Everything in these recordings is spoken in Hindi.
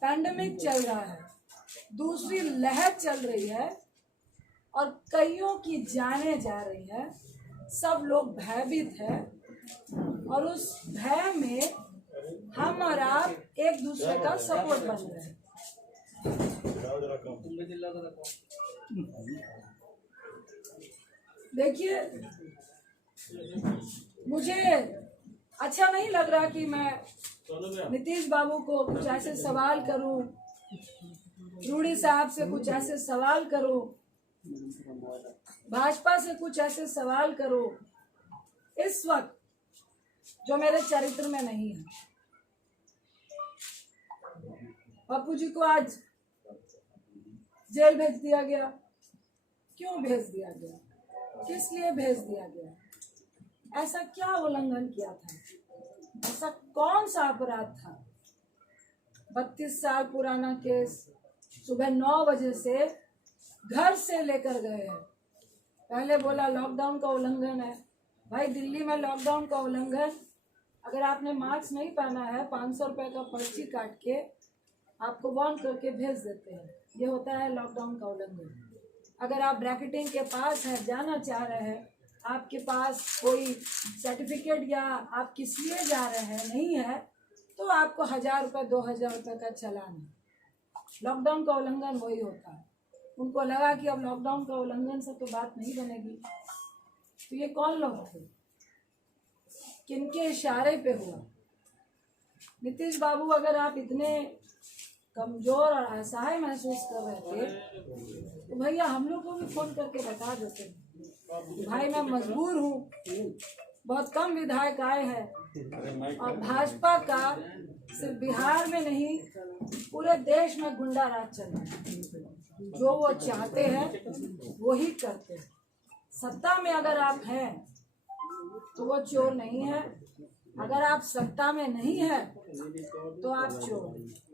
पैंडेमिक चल रहा है, दूसरी लहर चल रही है और कईयों की जानें जा रही है। सब लोग भयभीत है और उस भय में हम और आप एक दूसरे का सपोर्ट बन रहे हैं। देखिए, मुझे अच्छा नहीं लग रहा कि मैं नीतीश बाबू को कुछ ऐसे सवाल करूं, रूडी साहब से कुछ ऐसे सवाल करूं, भाजपा से कुछ ऐसे सवाल करूं इस वक्त जो मेरे चरित्र में नहीं है। पप्पू जी को आज जेल भेज दिया गया। क्यों भेज दिया गया? किस लिए भेज दिया गया? ऐसा क्या उल्लंघन किया था? ऐसा कौन सा अपराध था? 32 साल पुराना केस, सुबह 9 बजे से घर से लेकर गए हैं। पहले बोला लॉकडाउन का उल्लंघन है। भाई, दिल्ली में लॉकडाउन का उल्लंघन, अगर आपने मास्क नहीं पहना है 500 रुपए का पर्ची काट के आपको वार्न करके भेज देते हैं। ये होता है लॉकडाउन का उल्लंघन। अगर आप ब्रैकेटिंग के पास है, जाना चाह रहे हैं, आपके पास कोई सर्टिफिकेट या आप किस लिए जा रहे हैं नहीं है, तो आपको 1000 रुपये 2000 रुपये का चालान है। लॉकडाउन का उल्लंघन वही होता है। उनको लगा कि अब लॉकडाउन का उल्लंघन से तो बात नहीं बनेगी। तो ये कौन लोग थे? किनके इशारे पे हुआ? नीतीश बाबू, अगर आप इतने कमजोर और असहाय महसूस कर रहे थे तो भैया हम लोग को भी फोन करके बता देते कि भाई मैं मजबूर हूँ, बहुत कम विधायक आए हैं और भाजपा का सिर्फ बिहार में नहीं पूरे देश में गुंडा राज चल रहा है। जो वो चाहते हैं वो ही करते हैं। सत्ता में अगर आप हैं तो वो चोर नहीं है, अगर आप सत्ता में नहीं है तो आप चोर हैं।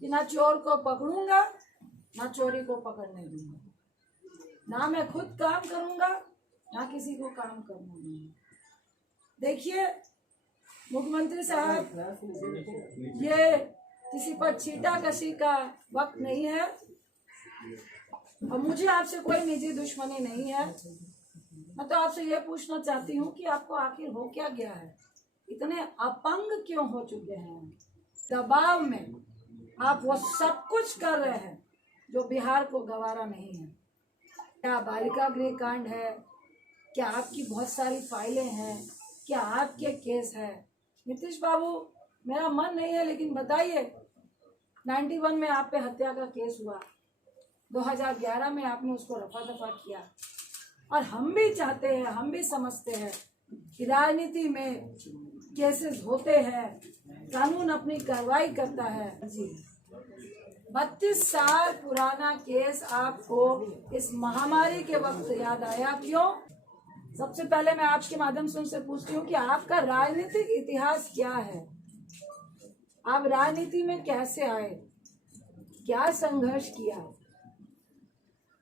कि ना चोर को पकड़ूंगा ना चोरी को पकड़ने दूंगा, ना मैं खुद काम करूंगा ना किसी को काम करने दूंगा। देखिए मुख्यमंत्री साहब, ये किसी पर छींटाकशी का वक्त नहीं है और मुझे आपसे कोई निजी दुश्मनी नहीं है। मैं तो आपसे ये पूछना चाहती हूँ कि आपको आखिर हो क्या गया है? इतने अपंग क्यों हो चुके हैं? दबाव में आप वो सब कुछ कर रहे हैं जो बिहार को गवारा नहीं है। क्या बालिका गृह कांड है? क्या आपकी बहुत सारी फाइलें हैं? क्या आपके केस है? नीतीश बाबू, मेरा मन नहीं है लेकिन बताइए, 91 में आप पे हत्या का केस हुआ, 2011 में आपने उसको रफा दफा किया। और हम भी चाहते हैं, हम भी समझते हैं कि राजनीति में केसेस होते हैं, कानून अपनी कार्रवाई करता है। जी, 32 साल पुराना केस आपको इस महामारी के वक्त याद आया, क्यों? सबसे पहले मैं आपके माध्यम से उनसे पूछती हूँ कि आपका राजनीतिक इतिहास क्या है? आप राजनीति में कैसे आए? क्या संघर्ष किया?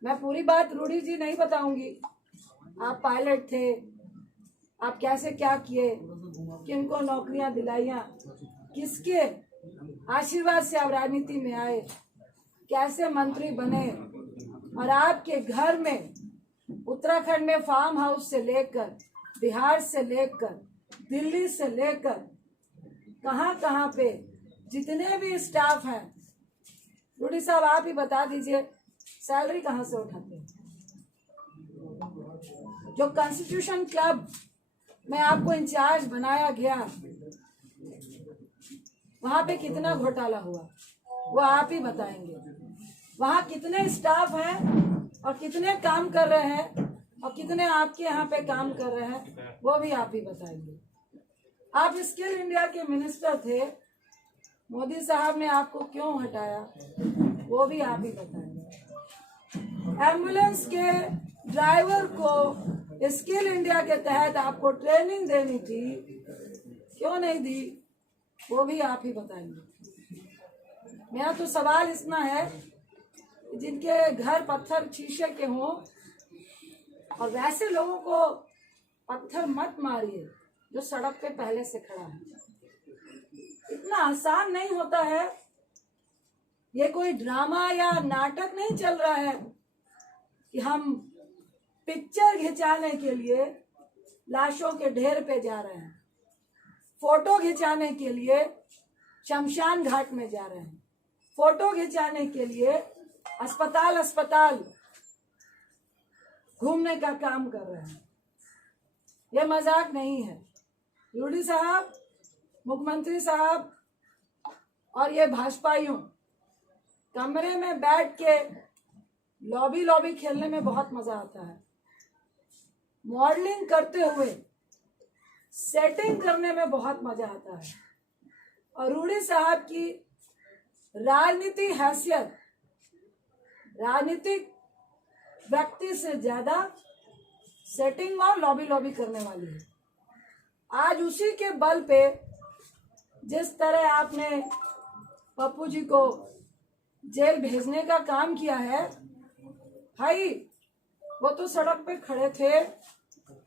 मैं पूरी बात रूडी जी नहीं बताऊंगी। आप पायलट थे, आप कैसे क्या किए, किनको नौकरियां दिलाइया, किसके आशीर्वाद से आप राजनीति में आए, कैसे मंत्री बने, और आपके घर में उत्तराखंड में फार्म हाउस से लेकर, बिहार से लेकर, दिल्ली से लेकर कहां कहां पे जितने भी स्टाफ हैं, रूडी साहब आप ही बता दीजिए, सैलरी कहां से उठाते हैं? जो कॉन्स्टिट्यूशन क्लब में आपको इंचार्ज बनाया गया, वहां पे कितना घोटाला हुआ वो आप ही बताएंगे। वहां कितने स्टाफ हैं और कितने काम कर रहे हैं और कितने आपके यहाँ पे काम कर रहे हैं वो भी आप ही बताएंगे। आप स्किल इंडिया के मिनिस्टर थे, मोदी साहब ने आपको क्यों हटाया वो भी आप ही बताएंगे। एम्बुलेंस के ड्राइवर को स्किल इंडिया के तहत आपको ट्रेनिंग देनी थी, क्यों नहीं दी वो भी आप ही बताएंगे। मेरा तो सवाल इतना है, जिनके घर पत्थर शीशे के हों और वैसे लोगों को पत्थर मत मारिए जो सड़क पे पहले से खड़ा है। इतना आसान नहीं होता है। ये कोई ड्रामा या नाटक नहीं चल रहा है कि हम पिक्चर खिंचाने के लिए लाशों के ढेर पे जा रहे हैं, फोटो खिंचाने के लिए शमशान घाट में जा रहे हैं, फोटो खिंचाने के लिए अस्पताल घूमने का काम कर रहे हैं। ये मजाक नहीं है। यूडी साहब, मुख्यमंत्री साहब और ये भाजपाइयों कमरे में बैठ के लॉबी खेलने में बहुत मजा आता है। मॉडलिंग करते हुए सेटिंग करने में बहुत मजा आता है। और रूडी साहब की राजनीति हैसियत राजनीतिक व्यक्ति से ज्यादा सेटिंग और लॉबी करने वाली है। आज उसी के बल पे जिस तरह आपने पप्पू जी को जेल भेजने का काम किया है, भाई वो तो सड़क पे खड़े थे,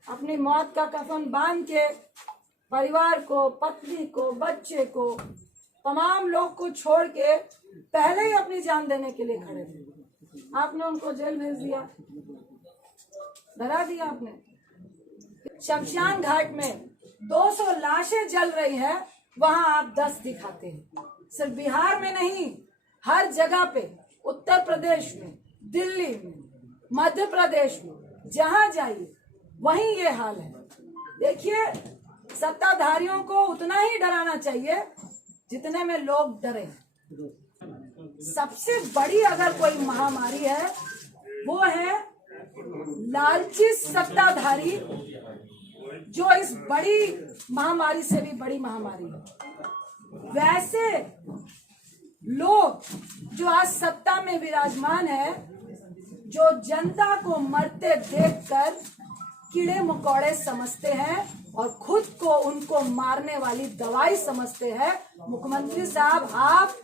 अपनी मौत का कफन बांध के परिवार को, पत्नी को, बच्चे को, तमाम लोग को छोड़ के पहले ही अपनी जान देने के लिए खड़े थे। आपने उनको जेल भेज दिया, डरा दिया आपने। शमशान घाट में 200 लाशें जल रही है, वहां आप 10 दिखाते हैं। सिर्फ बिहार में नहीं, हर जगह पे, उत्तर प्रदेश में, दिल्ली में, मध्य प्रदेश में, जहां जाइए वहीं ये हाल है। देखिए, सत्ताधारियों को उतना ही डराना चाहिए जितने में लोग डरे। सबसे बड़ी अगर कोई महामारी है वो है लालची सत्ताधारी, जो इस बड़ी महामारी से भी बड़ी महामारी है। वैसे लोग जो आज सत्ता में विराजमान है, जो जनता को मरते देखकर कीड़े मकोड़े समझते हैं और खुद को उनको मारने वाली दवाई समझते हैं। मुख्यमंत्री साहब, आप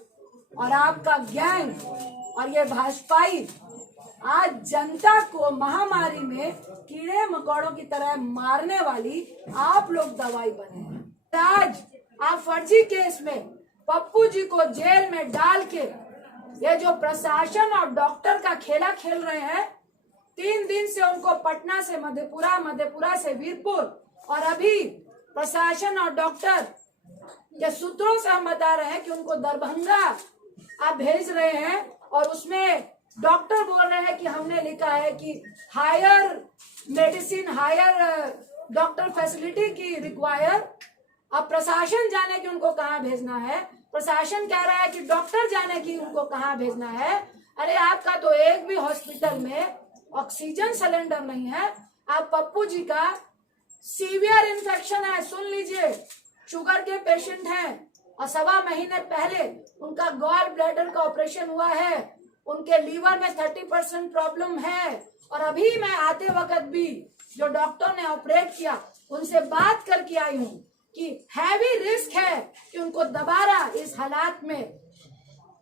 और आपका गैंग और ये भाजपाई आज जनता को महामारी में कीड़े मकोड़ों की तरह मारने वाली आप लोग दवाई बने हैं। आज आप फर्जी केस में पप्पू जी को जेल में डाल के ये जो प्रशासन और डॉक्टर का खेला खेल रहे हैं, 3 दिन से उनको पटना से मधेपुरा, मधेपुरा से वीरपुर, और अभी प्रशासन और डॉक्टर के सूत्रों से हम बता रहे हैं कि उनको दरभंगा आप भेज रहे हैं। और उसमें डॉक्टर बोल रहे हैं कि हमने लिखा है कि higher medicine, higher doctor facility की रिक्वायर। अब प्रशासन जाने की उनको कहाँ भेजना है। प्रशासन कह रहा है कि डॉक्टर जाने की उनको कहाँ भेजना है। अरे आपका तो एक भी हॉस्पिटल में ऑक्सीजन सिलेंडर नहीं है। आप पप्पू जी का सीवियर इन्फेक्शन है, सुन लीजिए, शुगर के पेशेंट हैं और 1.25 महीने पहले उनका गॉल ब्लैडर का ऑपरेशन हुआ है, उनके लीवर में 30% प्रॉब्लम है। और अभी मैं आते वक्त भी जो डॉक्टर ने ऑपरेट किया उनसे बात करके आई हूँ कि हैवी रिस्क है कि उनको दोबारा इस हालात में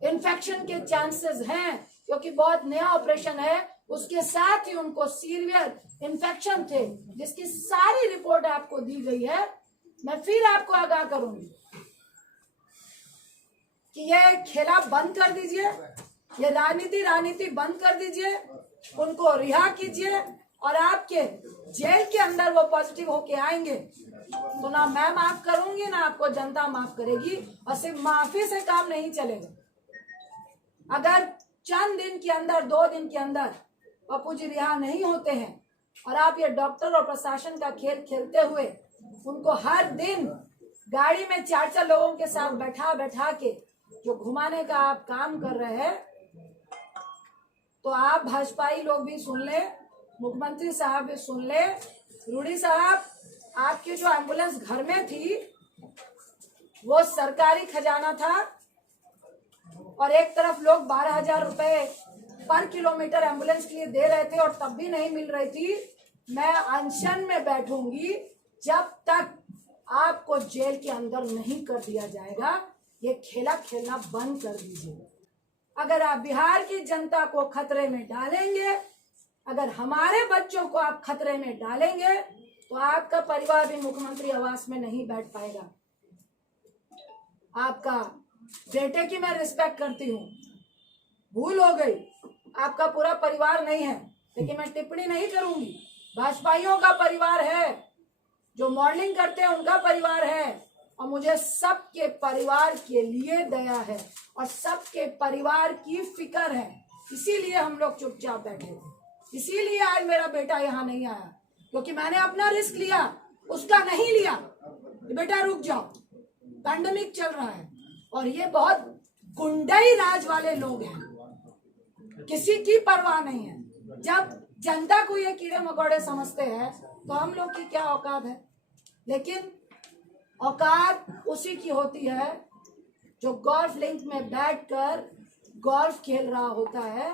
इन्फेक्शन के चांसेस हैं, क्योंकि बहुत नया ऑपरेशन है। उसके साथ ही उनको सीवियर इन्फेक्शन थे, जिसकी सारी रिपोर्ट आपको दी गई है। मैं फिर आपको आगाह करूंगी कि ये खेला बंद कर दीजिए, ये राजनीति बंद कर दीजिए, उनको रिहा कीजिए। और आपके जेल के अंदर वो पॉजिटिव होके आएंगे तो ना मैं माफ करूंगी, ना आपको जनता माफ करेगी। और सिर्फ माफी से काम नहीं चलेगा। अगर चंद दिन के अंदर, 2 दिन के अंदर पप्पू जी रिहा नहीं होते हैं और आप ये डॉक्टर और प्रशासन का खेल खेलते हुए उनको हर दिन गाड़ी में 4-4 लोगों के साथ बैठा के जो घुमाने का आप काम कर रहे हैं, तो आप भाजपाई लोग भी सुन ले, मुख्यमंत्री साहब भी सुन ले। रूडी साहब, आपकी जो एम्बुलेंस घर में थी वो सरकारी खजाना था और एक तरफ लोग 12,000 रुपए पर किलोमीटर एम्बुलेंस के लिए दे रहे थे और तब भी नहीं मिल रही थी। मैं अनशन में बैठूंगी जब तक आपको जेल के अंदर नहीं कर दिया जाएगा। ये खेला खेलना बंद कर दीजिए। अगर आप बिहार की जनता को खतरे में डालेंगे, अगर हमारे बच्चों को आप खतरे में डालेंगे, तो आपका परिवार भी मुख्यमंत्री आवास में नहीं बैठ पाएगा। आपका बेटे की मैं रिस्पेक्ट करती हूँ, भूल हो गई, आपका पूरा परिवार नहीं है, लेकिन मैं टिप्पणी नहीं करूंगी। भाजपाइयों का परिवार है, जो मॉडलिंग करते हैं उनका परिवार है, और मुझे सबके परिवार के लिए दया है और सबके परिवार की फिक्र है। इसीलिए हम लोग चुपचाप बैठे थे, इसीलिए आज मेरा बेटा यहाँ नहीं आया, क्योंकि मैंने अपना रिस्क लिया, उसका नहीं लिया। बेटा रुक जाओ, पैंडेमिक चल रहा है और ये बहुत गुंडाई राज वाले लोग हैं, किसी की परवाह नहीं है। जब जनता को ये कीड़े मकोड़े समझते हैं तो हम लोग की क्या औकात है। लेकिन औकात उसी की होती है जो गोल्फ लिंक में बैठकर गोल्फ खेल रहा होता है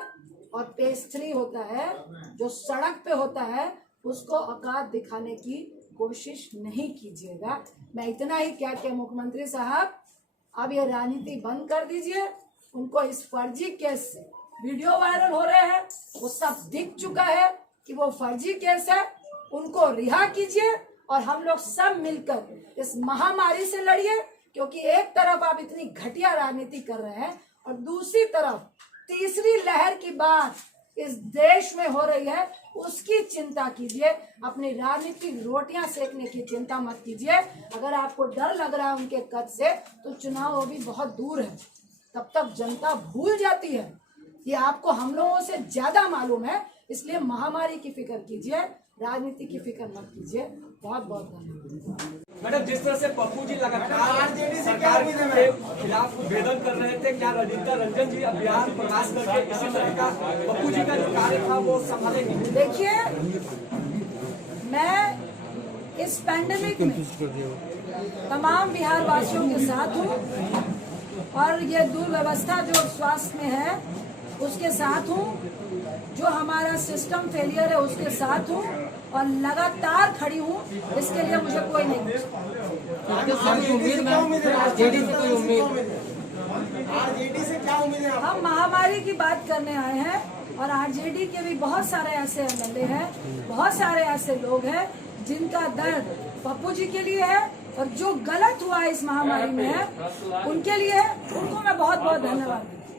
और पेस्ट्री होता है, जो सड़क पे होता है, उसको औकात दिखाने की कोशिश नहीं कीजिएगा। मैं इतना ही कह के मुख्यमंत्री साहब अब ये राजनीति बंद कर दीजिए। उनको इस फर्जी केस से वीडियो वायरल हो रहे हैं, वो सब दिख चुका है कि वो फर्जी केस है, उनको रिहा कीजिए और हम लोग सब मिलकर इस महामारी से लड़िए। क्योंकि एक तरफ आप इतनी घटिया राजनीति कर रहे हैं और दूसरी तरफ तीसरी लहर की बात इस देश में हो रही है, उसकी चिंता कीजिए। अपनी राजनीतिक रोटियां सेकने की चिंता मत कीजिए। अगर आपको डर लग रहा है उनके कद से, तो चुनाव अभी बहुत दूर है, तब तक जनता भूल जाती है। ये आपको हम लोगों से ज्यादा मालूम है, इसलिए महामारी की फिक्र कीजिए, राजनीति की फिक्र मत कीजिए। बहुत बहुत धन्यवाद। मैडम, जिस तरह से पप्पू जी लगातार सरकार के खिलाफ निवेदन कर रहे थे, क्या रजिता रंजन जी अभियान प्रकाश करके इसी तरह का पप्पू जी का जो कार्य था वो संभालेंगे? देखिए, मैं इस पैंडेमिक में तमाम बिहार वासियों के साथ हूँ और ये दुर्व्यवस्था जो स्वास्थ्य में है उसके साथ हूँ, जो हमारा सिस्टम फेलियर है उसके साथ हूँ और लगातार खड़ी हूँ। इसके लिए मुझे कोई नहीं। आरजेडी से क्या उम्मीद है? हम महामारी की बात करने आए हैं और आरजेडी के भी बहुत सारे ऐसे एमएलए हैं, बहुत सारे ऐसे लोग हैं जिनका दर्द पप्पू जी के लिए है और जो गलत हुआ इस महामारी में है उनके लिए है। उनको मैं बहुत बहुत धन्यवाद देती हूँ।